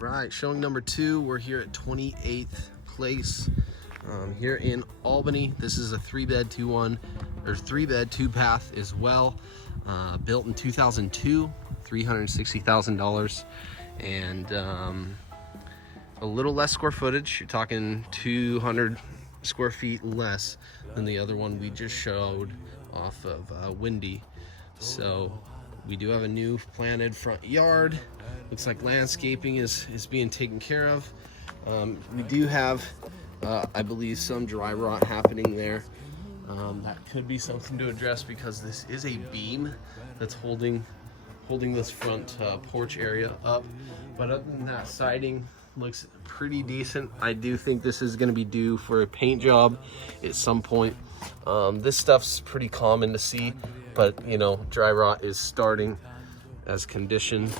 right, showing number 2. We're here at 28th Place here in Albany. This is a 3-bed 2-1 or 3-bed 2-bath as well. Built in 2002, $360,000, and a little less square footage. You're talking 200 square feet less than the other one we just showed off of Windy. So we do have a new planted front yard. Looks like landscaping is being taken care of. We do have, I believe, some dry rot happening there. That could be something to address because this is a beam that's holding this front porch area up. But other than that, siding looks pretty decent. I do think this is going to be due for a paint job at some point. This stuff's pretty common to see, but you know, dry rot is starting as condition.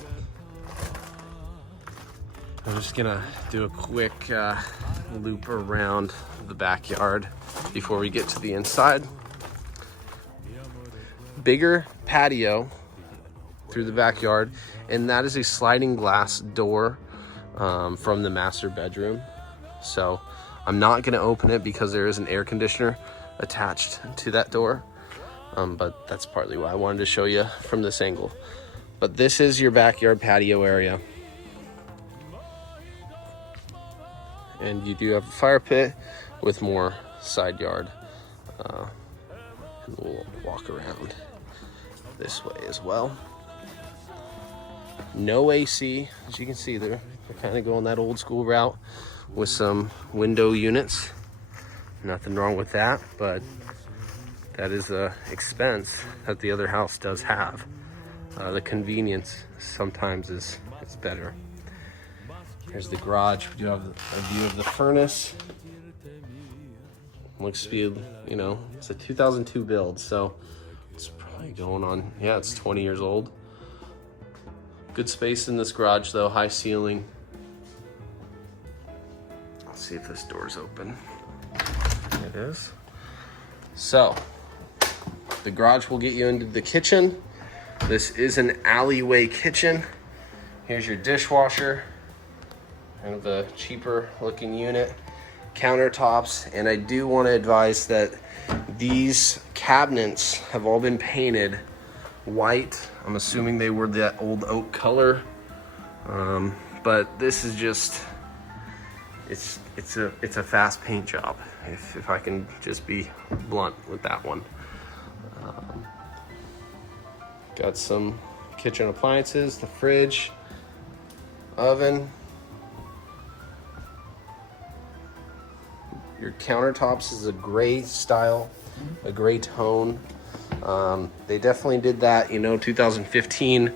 I'm just gonna do a quick loop around the backyard before we get to the inside. Bigger patio through the backyard, and that is a sliding glass door from the master bedroom. So I'm not gonna open it because there is an air conditioner attached to that door, but that's partly why I wanted to show you from this angle. But this is your backyard patio area. And you do have a fire pit with more side yard. And we'll walk around this way as well. No AC, as you can see they're kind of going that old school route with some window units. Nothing wrong with that, but that is a expense that the other house does have. The convenience sometimes is better. Here's the garage. We do have a view of the furnace. Looks to be, you know, it's a 2002 build, so it's probably going on, yeah, it's 20 years old. Good space in this garage though, high ceiling. Let's see if this door's open. It is. So, the garage will get you into the kitchen. This is an alleyway kitchen. Here's your dishwasher. Kind of a cheaper looking unit. Countertops, and I do want to advise that these cabinets have all been painted white. I'm assuming they were that old oak color, but this is just it's a fast paint job, if I can just be blunt with that one. Got some kitchen appliances, the fridge, oven. Your countertops is a gray style, a gray tone. They definitely did that, you know, 2015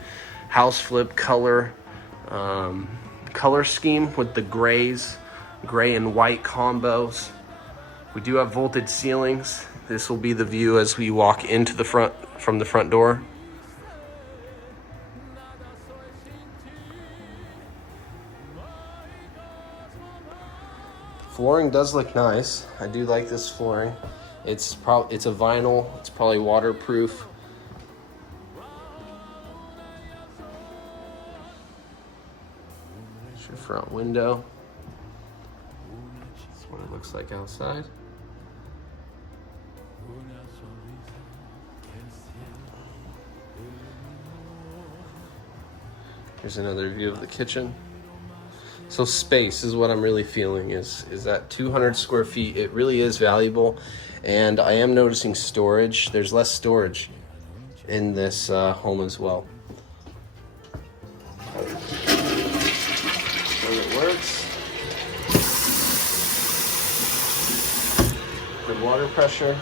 house flip color scheme with the grays, gray and white combos. We do have vaulted ceilings. This will be the view as we walk into the front from the front door. Flooring does look nice. I do like this flooring. It's a vinyl. It's probably waterproof. There's your front window. That's what it looks like outside. Here's another view of the kitchen. So space is what I'm really feeling is that 200 square feet. It really is valuable, and I am noticing storage. There's less storage in this home as well. And it works. Good water pressure.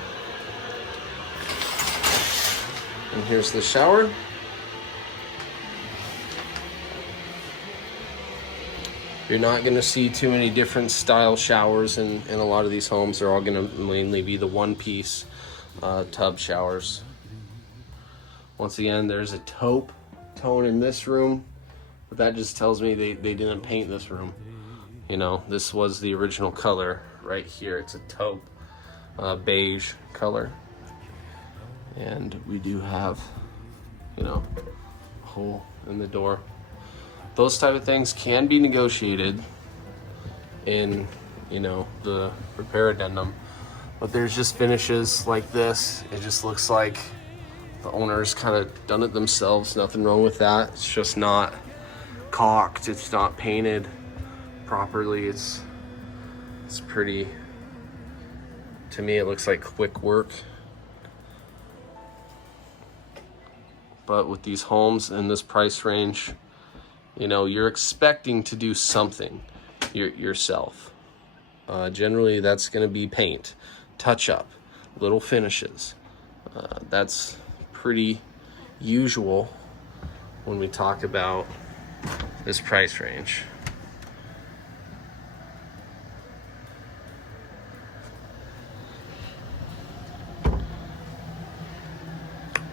And here's the shower. You're not going to see too many different style showers in a lot of these homes. They're all going to mainly be the one-piece tub showers. Once again, there's a taupe tone in this room, but that just tells me they didn't paint this room. You know, this was the original color right here. It's a taupe beige color. And we do have, you know, a hole in the door. those type of things can be negotiated in, you know, the repair addendum. But there's just finishes like this. It just looks like the owner's kind of done it themselves. Nothing wrong with that. It's just not caulked. It's not painted properly. It's pretty, to me, it looks like quick work. But with these homes in this price range, you know, you're expecting to do something yourself. Generally, that's going to be paint, touch up, little finishes. That's pretty usual when we talk about this price range.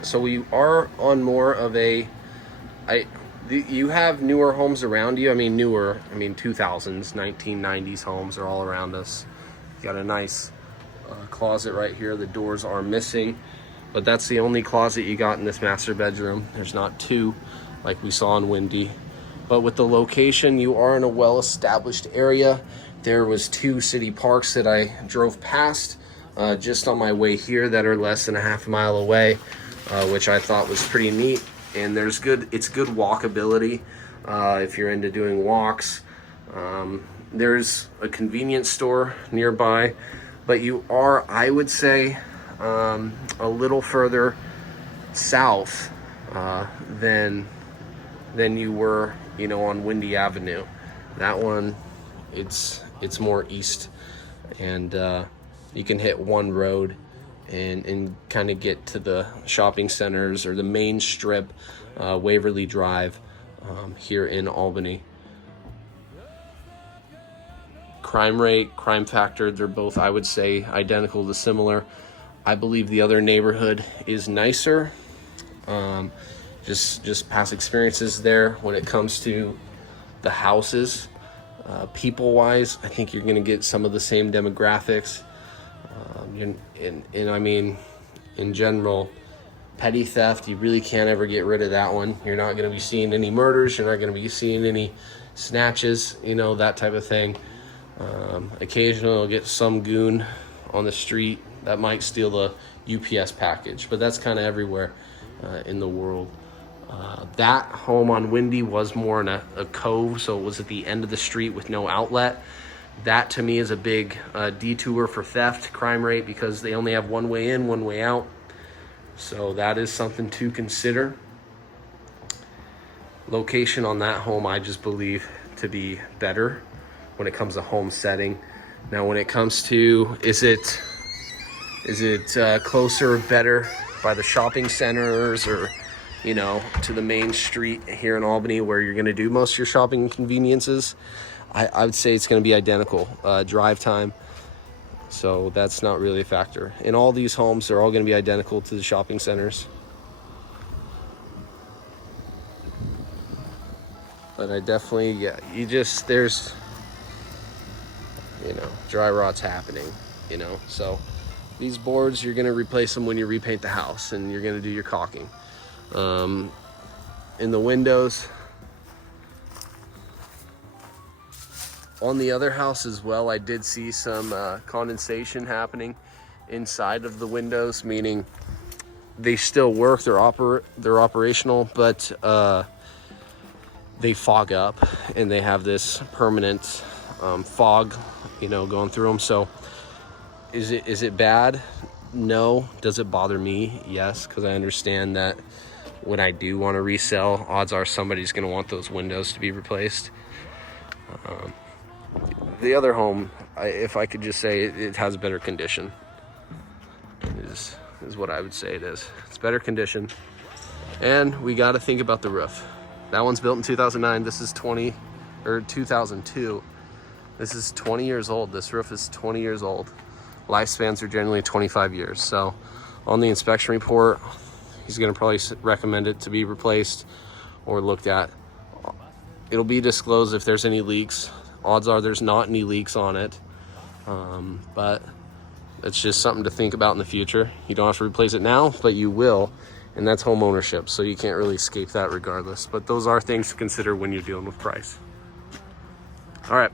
So we are on more of a, you have newer homes around you. I mean, newer, 2000s, 1990s homes are all around us. You got a nice closet right here. The doors are missing, but that's the only closet you got in this master bedroom. There's not two like we saw in Windy. But with the location, you are in a well-established area. There was 2 city parks that I drove past just on my way here that are less than a half mile away, which I thought was pretty neat. And it's good walkability if you're into doing walks. There's a convenience store nearby, but you are, I would say, a little further south than you were, you know, on Windy Avenue. That one, it's more east, and you can hit one road and kind of get to the shopping centers or the main strip, Waverly Drive, here in Albany. Crime rate, crime factor, they're both, I would say, identical to similar. I believe the other neighborhood is nicer. Just past experiences there when it comes to the houses. People-wise, I think you're going to get some of the same demographics. And I mean, in general, petty theft, you really can't ever get rid of that one. You're not going to be seeing any murders. You're not going to be seeing any snatches, you know, that type of thing. Occasionally you'll get some goon on the street that might steal the UPS package, but that's kind of everywhere in the world. That home on Windy was more in a cove, so it was at the end of the street with no outlet. That to me is a big detour for theft, crime rate, because they only have one way in, one way out. So that is something to consider. Location on that home, I just believe to be better when it comes to home setting. Now, when it comes to, is it closer, better by the shopping centers, or, you know, to the main street here in Albany where you're going to do most of your shopping and conveniences? I would say it's going to be identical drive time. So that's not really a factor. In all these homes, they're all going to be identical to the shopping centers. But I definitely, there's, you know, dry rot's happening, you know. So these boards, you're going to replace them when you repaint the house and you're going to do your caulking. In the windows, on the other house as well, I did see some condensation happening inside of the windows, meaning they still work, they're operational, but they fog up and they have this permanent fog, you know, going through them. So is it bad? No. Does it bother me? Yes, because I understand that when I do want to resell, odds are somebody's going to want those windows to be replaced. The other home, if I could just say, it has better condition, is what I would say it is. It's better condition. And we got to think about the roof. That one's built in 2009. This is 2002. This is 20 years old. This roof is 20 years old. Lifespans are generally 25 years. So on the inspection report, he's going to probably recommend it to be replaced or looked at. It'll be disclosed if there's any leaks. Odds are there's not any leaks on it, but it's just something to think about in the future. You don't have to replace it now, but you will and that's home ownership, so you can't really escape that regardless. But those are things to consider when you're dealing with price. All right.